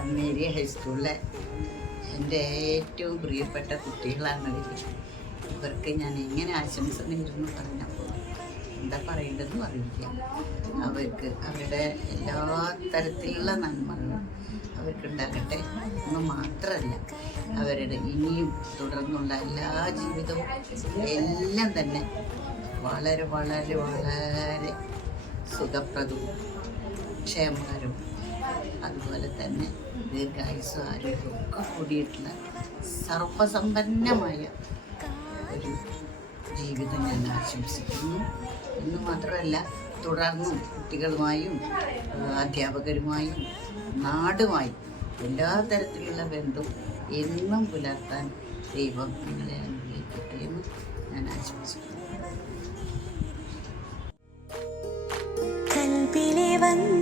മണ്ണേരി ഹൈസ്കൂളിലെ എന്റെ ഏറ്റവും പ്രിയപ്പെട്ട കുട്ടികളാണ് അവർ ഇവർക്ക് ഞാൻ എങ്ങനെ ആശംസ നേരുന്നു പറഞ്ഞപ്പോൾ എന്താ പറയേണ്ടതെന്ന് അറിയില്ല. അവർക്ക് അവരുടെ എല്ലാ തരത്തിലുള്ള നന്മകളും അവർക്കുണ്ടാകട്ടെ എന്ന് മാത്രമല്ല അവരുടെ ഇനിയും തുടർന്നുള്ള എല്ലാ ജീവിതവും എല്ലാം തന്നെ വളരെ വളരെ വളരെ സുഖപ്രദവും ക്ഷേമകരവും അതുപോലെ തന്നെ ആരോഗ്യവും ഒക്കെ കൂടിയിട്ടുള്ള സർവസമ്പന്നമായ ഒരു ജീവിതം ഞാൻ ആശംസിക്കുന്നു. എന്ന് മാത്രമല്ല തുടർന്നും കുട്ടികളുമായും അധ്യാപകരുമായും നാടുമായും എല്ലാ തരത്തിലുള്ള ബന്ധം എന്നും പുലർത്താൻ ദൈവം നിങ്ങളെ അനുഗ്രഹിക്കട്ടെ എന്ന് ഞാൻ ആശംസിക്കുന്നു. വന്ന